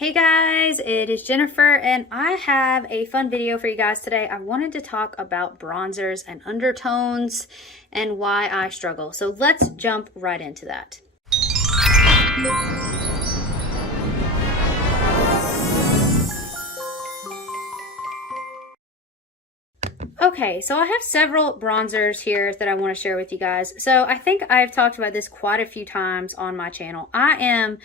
Hey guys, it is Jennifer and I have a fun video for you guys today. I wanted to talk about bronzers and undertones and why I struggle. So let's jump right into that. Okay, so I have several bronzers here that I want to share with you guys. So I think I've talked about this quite a few times on my channel. I am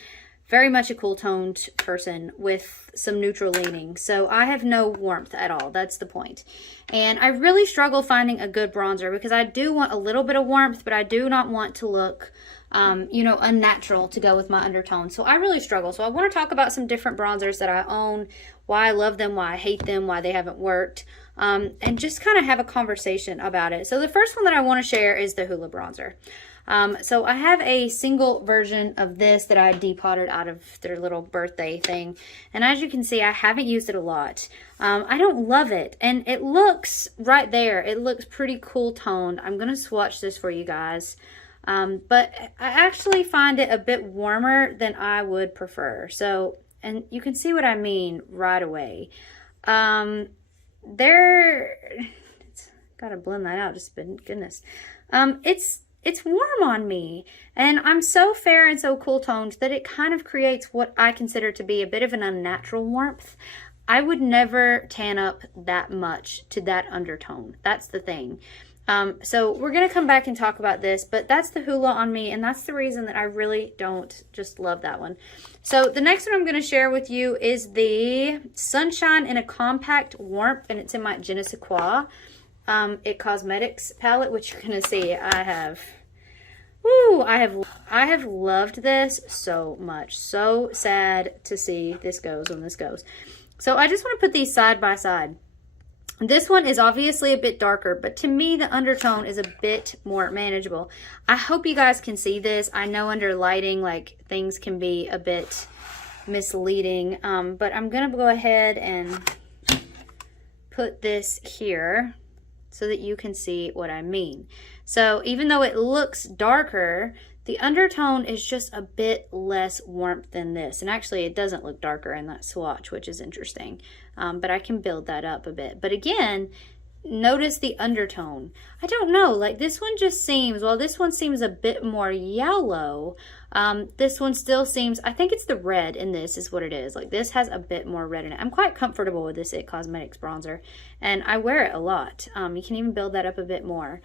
very much a cool toned person with some neutral leaning. So I have no warmth at all. That's the point. And I really struggle finding a good bronzer because I do want a little bit of warmth, but I do not want to look, unnatural to go with my undertone. So I really struggle. So I want to talk about some different bronzers that I own, why I love them, why I hate them, why they haven't worked, and just kind of have a conversation about it. So the first one that I want to share is the Hoola bronzer. So I have a single version of this that I depotted out of their little birthday thing. And as you can see, I haven't used it a lot. I don't love it. And it looks right there. It looks pretty cool toned. I'm going to swatch this for you guys. But I actually find it a bit warmer than I would prefer. So, and you can see what I mean right away. Gotta blend that out, just goodness. It's warm on me, and I'm so fair and so cool toned that it kind of creates what I consider to be a bit of an unnatural warmth. I would never tan up that much to that undertone. That's the thing. So we're going to come back and talk about this, but that's the Hoola on me, and that's the reason that I really don't just love that one. So the next one I'm going to share with you is the Sunshine in a Compact Warmth, and it's in my Je ne sais quoi It Cosmetics palette, which you're going to see I have loved this so much. So sad to see this goes when this goes. So I just want to put these side by side. This one is obviously a bit darker, but to me the undertone is a bit more manageable. I hope you guys can see this. I know under lighting, like, things can be a bit misleading, but I'm gonna go ahead and put this here so that you can see what I mean. So even though it looks darker, the undertone is just a bit less warmth than this. And actually it doesn't look darker in that swatch, which is interesting. But I can build that up a bit. But again, notice the undertone. I don't know, like this one just seems, well, this one seems a bit more yellow. This one still seems, I think it's the red in this is what it is. Like this has a bit more red in it. I'm quite comfortable with this It Cosmetics bronzer, and I wear it a lot. You can even build that up a bit more.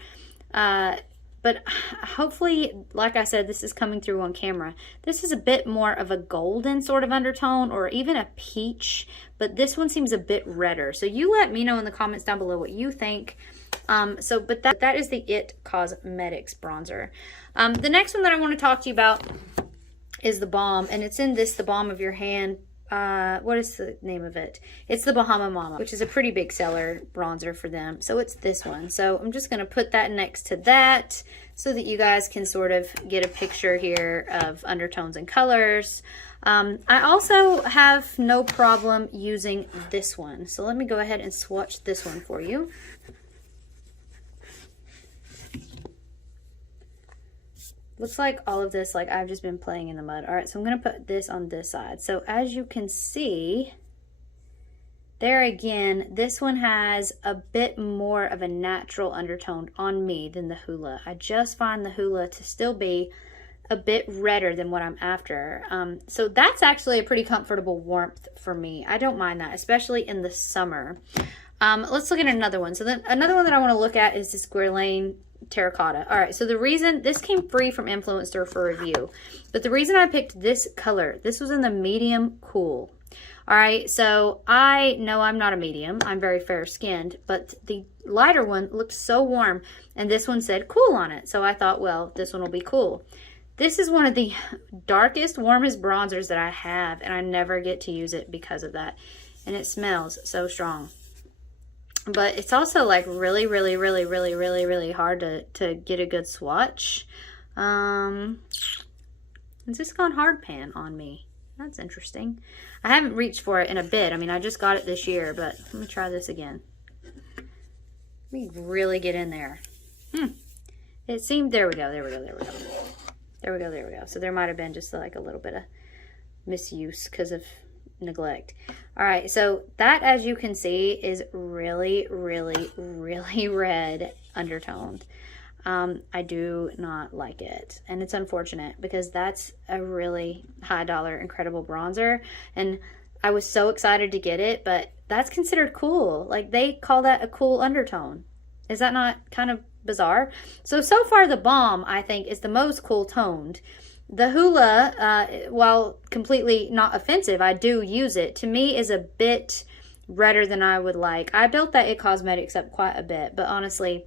But hopefully, like I said, this is coming through on camera. This is a bit more of a golden sort of undertone, or even a peach, but this one seems a bit redder. So you let me know in the comments down below what you think. But that is the It Cosmetics bronzer. The next one that I want to talk to you about is the Balm, and it's in this, the Balm of Your Hand. What is the name of it? It's the BAHAMA, which is a pretty big seller bronzer for them. So it's this one. So I'm just going to put that next to that so that you guys can sort of get a picture here of undertones and colors. I also have no problem using this one. So let me go ahead and swatch this one for you. Looks like all of this, like I've just been playing in the mud. All right, so I'm going to put this on this side. So as you can see, there again, this one has a bit more of a natural undertone on me than the Hoola. I just find the Hoola to still be a bit redder than what I'm after. So that's actually a pretty comfortable warmth for me. I don't mind that, especially in the summer. Let's look at another one. So then another one that I want to look at is this Guerlain Terracotta. All right, so the reason, this came free from Influenster for review, but the reason I picked this color, this was in the medium cool. All right, so I know I'm not a medium, I'm very fair skinned, but the lighter one looked so warm, and this one said cool on it, so I thought, well, this one will be cool. This is one of the darkest, warmest bronzers that I have, and I never get to use it because of that, and it smells so strong. But it's also like really hard to get a good swatch. It's just gone hard pan on me. That's interesting. I haven't reached for it in a bit. I mean, I just got it this year, but let me try this again. Let me really get in there. It seemed, there we go. So there might have been just like a little bit of misuse because of neglect. All right, so that, as you can see, is really, really, really red undertoned. I do not like it, and it's unfortunate because that's a really high dollar, incredible bronzer, and I was so excited to get it, but that's considered cool. Like, they call that a cool undertone. Is that not kind of bizarre? So far the Balm, I think, is the most cool toned. The Hoola, while completely not offensive, I do use it, to me is a bit redder than I would like. I built that It Cosmetics up quite a bit, but honestly,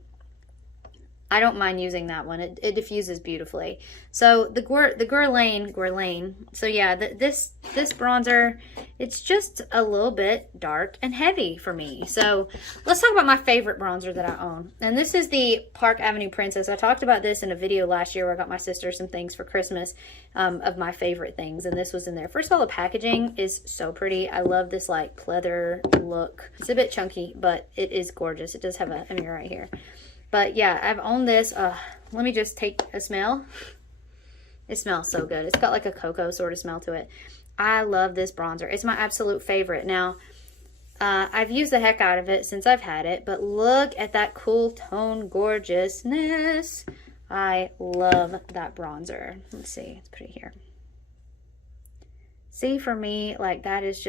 I don't mind using that one. It diffuses beautifully. So the Guerlain. So yeah, this bronzer, it's just a little bit dark and heavy for me. So let's talk about my favorite bronzer that I own. And this is the Park Avenue Princess. I talked about this in a video last year where I got my sister some things for Christmas of my favorite things. And this was in there. First of all, the packaging is so pretty. I love this like pleather look. It's a bit chunky, but it is gorgeous. It does have a mirror right here. But yeah, I've owned this. Let me just take a smell. It smells so good. It's got like a cocoa sort of smell to it. I love this bronzer. It's my absolute favorite. Now, I've used the heck out of it since I've had it, but look at that cool tone gorgeousness. I love that bronzer. Let's see. Let's put it here. See, for me, like that is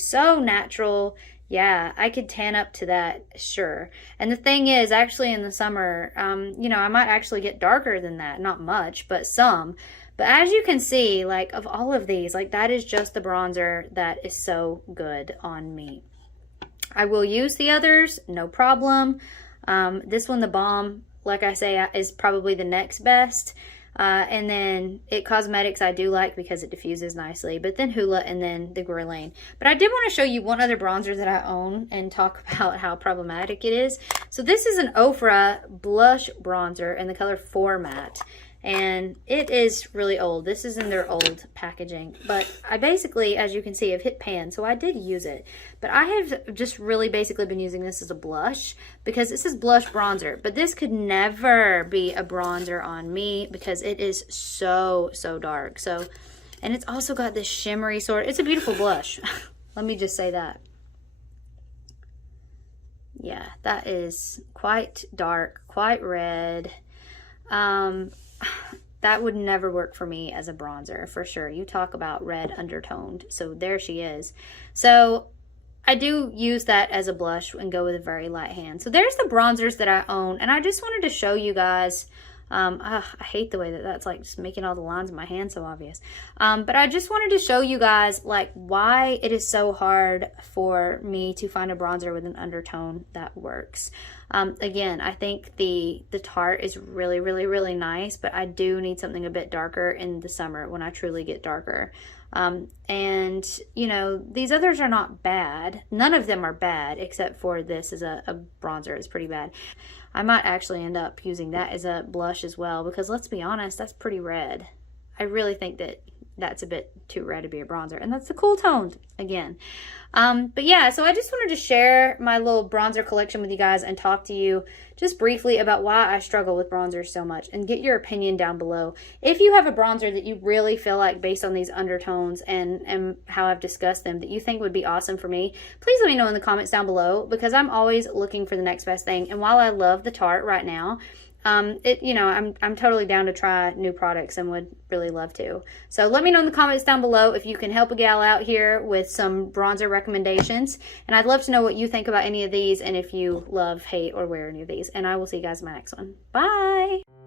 so natural. Yeah, I could tan up to that, sure. And the thing is, actually in the summer, you know, I might actually get darker than that. Not much, but some. But as you can see, like, of all of these, like, that is just the bronzer that is so good on me. I will use the others, no problem. This one, the Balm, like I say, is probably the next best. And then It Cosmetics I do like because it diffuses nicely, but then Hula, and then the Guerlain. But I did want to show you one other bronzer that I own and talk about how problematic it is. So this is an Ofra blush bronzer in the color Format, and it is really old. This is in their old packaging, but I basically, as you can see, have hit pan, so I did use it. But I have just really basically been using this as a blush because this is blush bronzer, but this could never be a bronzer on me because it is so dark. So, and it's also got this shimmery sort. It's a beautiful blush. Let me just say that. Yeah, that is quite dark, quite red. That would never work for me as a bronzer, for sure. You talk about red undertoned. So there she is. So I do use that as a blush and go with a very light hand. So there's the bronzers that I own. And I just wanted to show you guys, I hate the way that that's like just making all the lines in my hand so obvious. But I just wanted to show you guys like why it is so hard for me to find a bronzer with an undertone that works. Again, I think the Tarte is really nice, but I do need something a bit darker in the summer when I truly get darker. And you know, these others are not bad. None of them are bad, except for this is a bronzer. It's pretty bad. I might actually end up using that as a blush as well, because let's be honest, that's pretty red. I really think that that's a bit too red to be a bronzer, and that's the cool toned again. But yeah, so I just wanted to share my little bronzer collection with you guys and talk to you just briefly about why I struggle with bronzers so much, and get your opinion down below. If you have a bronzer that you really feel like, based on these undertones and how I've discussed them, that you think would be awesome for me, please let me know in the comments down below, because I'm always looking for the next best thing. And while I love the Tarte right now, you know, I'm totally down to try new products and would really love to. So let me know in the comments down below if you can help a gal out here with some bronzer recommendations. And I'd love to know what you think about any of these, and if you love, hate, or wear any of these. And I will see you guys in my next one. Bye!